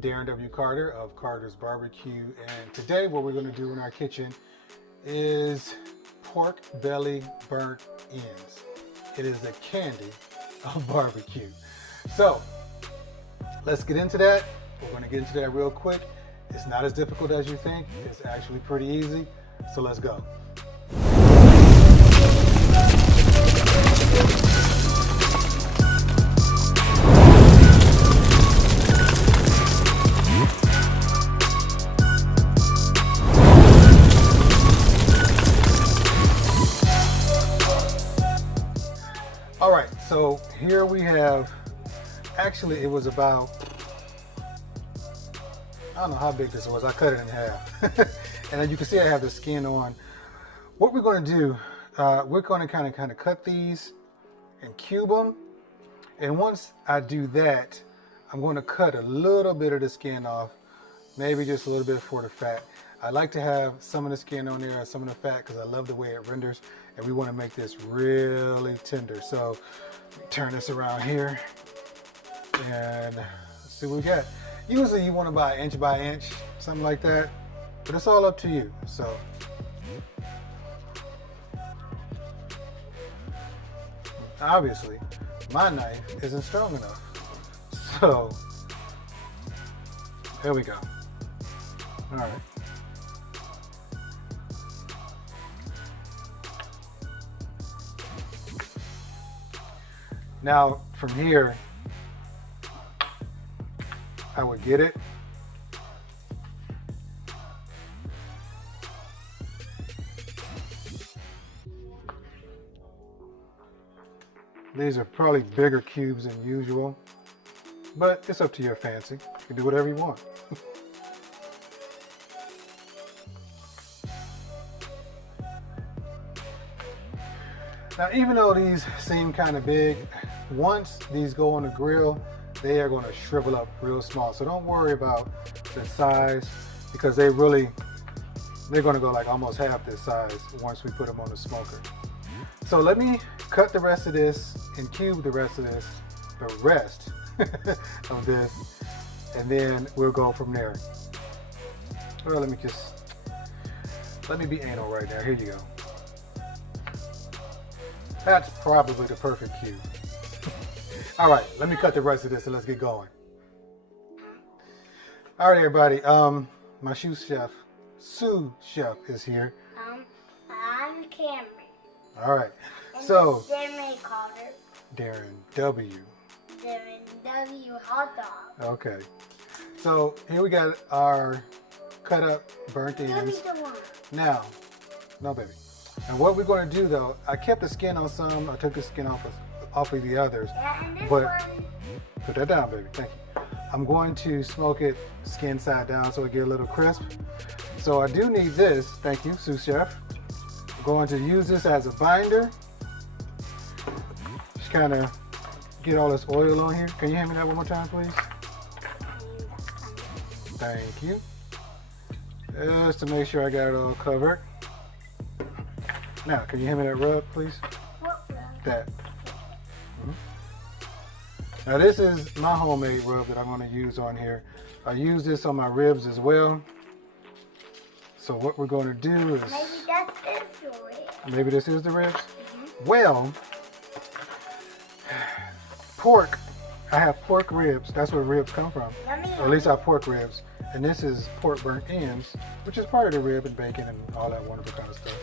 Darren W. Carter of Carter's Barbecue, and today what we're going to do in our kitchen is pork belly burnt ends. It is a candy of barbecue. So let's get into that. We're going to get into that real quick. It's not as difficult as you think. It's actually pretty easy. So let's go. All right, so here we have, actually it was about, I don't know how big this was. I cut it in half. And as you can see, I have the skin on. What we're going to do, we're going to kind of cut these and cube them. And once I do that, I'm going to cut a little bit of the skin off, maybe just a little bit for the fat. I like to have some of the skin on there and some of the fat because I love the way it renders. And we want to make this really tender. So turn this around here and see what we got. Usually you want to buy inch by inch, something like that, but it's all up to you. So obviously my knife isn't strong enough. So there we go. All right. Now from here, I would get it. These are probably bigger cubes than usual, but it's up to your fancy. You can do whatever you want. Now, even though these seem kind of big, once these go on the grill, they are going to shrivel up real small. So don't worry about the size because they're going to go like almost half this size once we put them on the smoker. So let me cut the rest of this and cube the rest of this, and then we'll go from there. Well, let me be anal right now. Here you go. That's probably the perfect cube. All right, let me cut the rest of this and let's get going. All right, everybody. My sous chef is here. I'm Cameron. All right. And So Darren Carter. Darren W. Darren W. Hot dog. Okay. So here we got our cut up burnt Give me ends. the one. Now, no baby. And what we're going to do though, I kept the skin on some. I took the skin off of the others. Yeah, and this But one. put that down, baby. Thank you. I'm going to smoke it skin side down so it get a little crisp. So I do need this. Thank you, sous chef. I'm going to use this as a binder. Just kind of get all this oil on here. Can you hand me that one more time, please? Thank you. Just to make sure I got it all covered. Now, can you hand me that rub, please? What rub? That. Now this is my homemade rub that I'm going to use on here. I use this on my ribs as well. So what we're going to do is... Maybe that's this rib. Maybe this is the ribs? Well, pork, I have pork ribs. That's where ribs come from. Or at least I have pork ribs. And this is pork burnt ends, which is part of the rib and bacon and all that wonderful kind of stuff.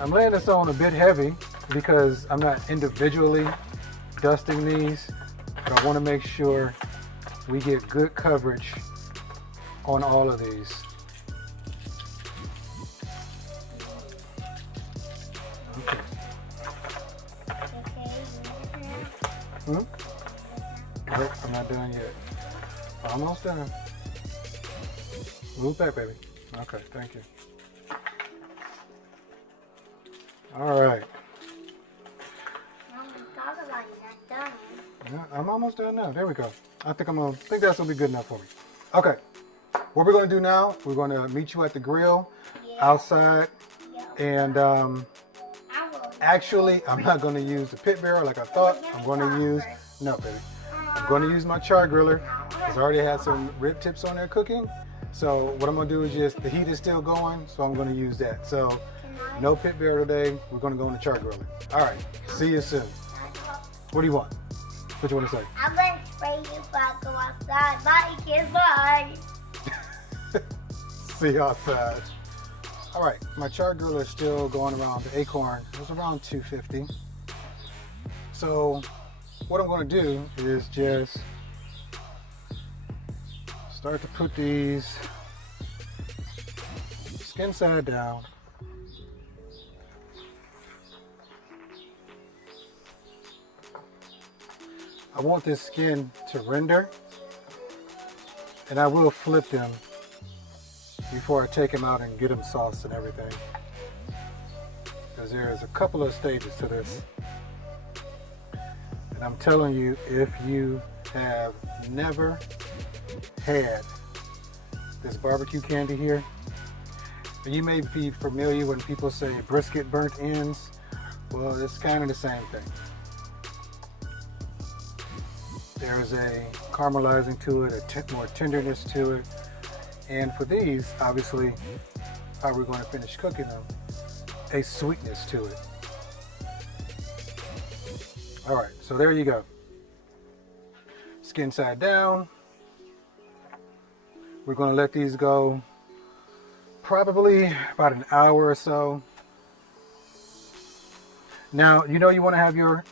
I'm laying this on a bit heavy because I'm not individually dusting these, but I want to make sure we get good coverage on all of these. Okay. Nope, I'm not done yet. Almost done. Move back, baby. Okay, thank you. All right. Yeah, I'm almost done now. There we go. I think that's gonna be good enough for me. Okay. What we're gonna do now? We're gonna meet you at the grill outside, and actually, I'm not gonna use the pit barrel like I thought. I'm gonna use no, baby. I'm I'm going to use my char griller. It's already had some rib tips on there cooking. So what I'm going to do is just, the heat is still going, so I'm going to use that. So no pit barrel today. We're going to go on the char griller. All right. See you soon. What do you want? What you want to say? I'm going to spray you before I go outside. Bye, kids. Bye. See you outside. All right. My char griller is still going around the Acorn. It's around 250. So what I'm going to do is just start to put these skin side down. I want this skin to render, and I will flip them before I take them out and get them sauced and everything, because there is a couple of stages to this. And I'm telling you, if you have never had this barbecue candy here, you may be familiar when people say brisket burnt ends. Well, it's kind of the same thing. There's a caramelizing to it, more tenderness to it. And for these, obviously, how we're going to finish cooking them, a sweetness to it. All right, so there you go. Skin side down. We're going to let these go probably about an hour or so. Now, you know you want to have your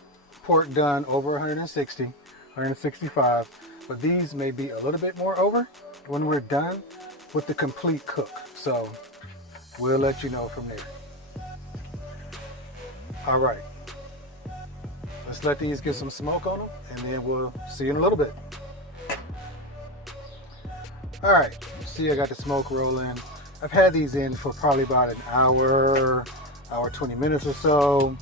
pork done over 160, 165, but these may be a little bit more over when we're done with the complete cook. So we'll let you know from there. All right. Let's let these get some smoke on them, and then we'll see you in a little bit. All right, see, I got the smoke rolling. I've had these in for probably about an hour, 20 minutes or so.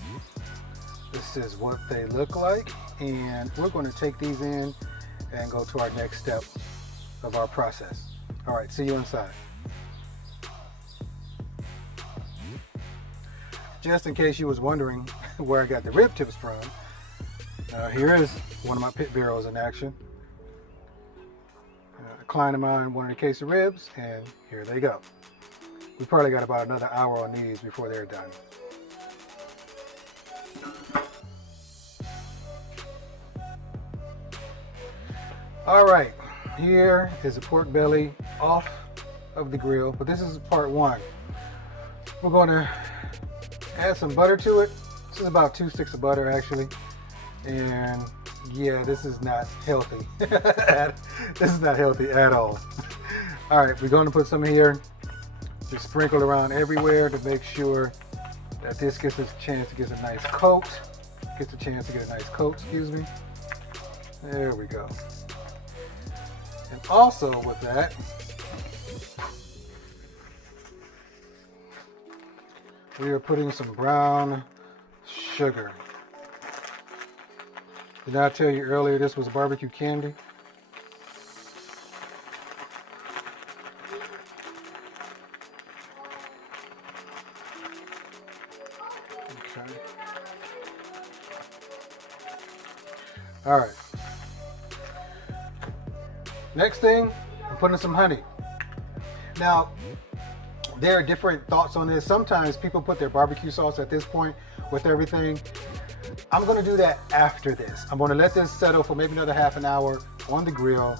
This is what they look like, and we're going to take these in and go to our next step of our process. All right, see you inside. Just in case you was wondering where I got the rib tips from, here is one of my pit barrels in action. A client of mine wanted a case of ribs, and here they go. We probably got about another hour on these before they're done. All right, here is the pork belly off of the grill, but this is part one. We're going to add some butter to it. This is about 2 sticks of butter actually, and yeah, this is not healthy. This is not healthy at all. All right, we're going to put some here, just sprinkle around everywhere to make sure that this gets a chance to get a nice coat. Excuse me. There we go. And also with that, we are putting some brown sugar. Did I tell you earlier this was barbecue candy? Okay. All right. Next thing, I'm putting some honey. Now, there are different thoughts on this. Sometimes people put their barbecue sauce at this point with everything. I'm going to do that after this. I'm going to let this settle for maybe another half an hour on the grill,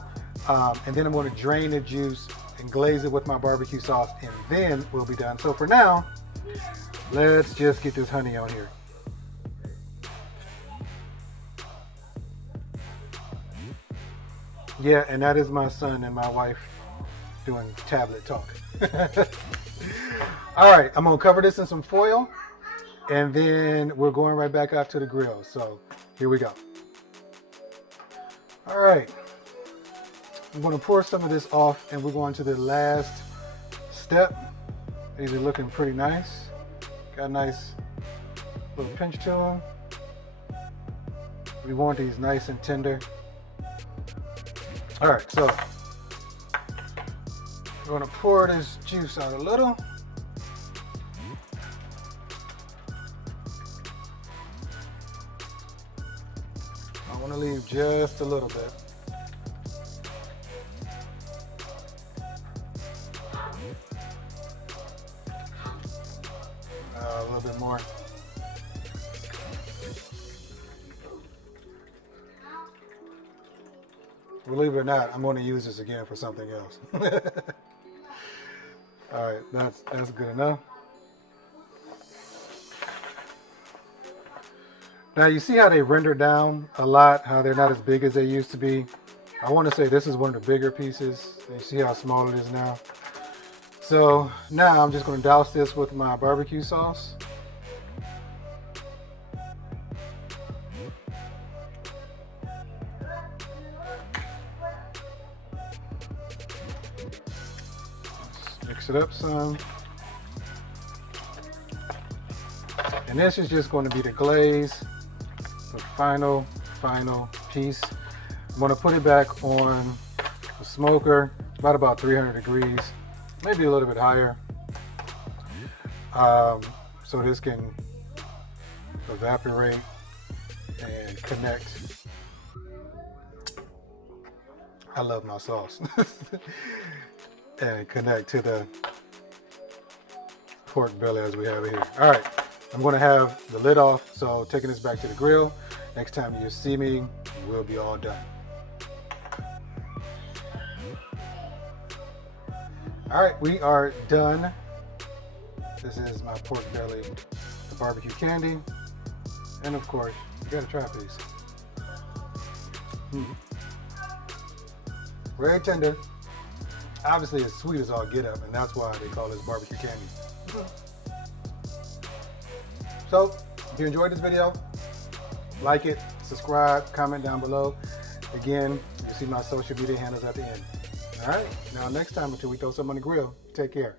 and then I'm going to drain the juice and glaze it with my barbecue sauce, and then we'll be done. So for now, let's just get this honey on here. Yeah, and that is my son and my wife doing tablet talk. All right, I'm gonna cover this in some foil, and then we're going right back out to the grill. So here we go. All right, I'm gonna pour some of this off, and we're going to the last step. These are looking pretty nice. Got a nice little pinch to them. We want these nice and tender. All right, so we're gonna pour this juice out a little. I wanna leave just a little bit. a little bit more. Believe it or not, I'm going to use this again for something else. All right, that's good enough. Now you see how they render down a lot, how they're not as big as they used to be. I want to say this is one of the bigger pieces. You see how small it is now. So now I'm just going to douse this with my barbecue sauce. Mix it up some. And this is just going to be the glaze, the final piece. I'm going to put it back on the smoker, about 300 degrees, maybe a little bit higher, so this can evaporate and connect. I love my sauce. And connect to the pork belly as we have it here. All right, I'm going to have the lid off, so taking this back to the grill. Next time you see me, we'll be all done. All right, we are done. This is my pork belly, the barbecue candy, and of course, you gotta try a piece. Very tender. Obviously, it's sweet as all get up, and that's why they call this barbecue candy. So, if you enjoyed this video, like it, subscribe, comment down below. Again, you'll see my social media handles at the end. All right, now next time until we throw something on the grill, take care.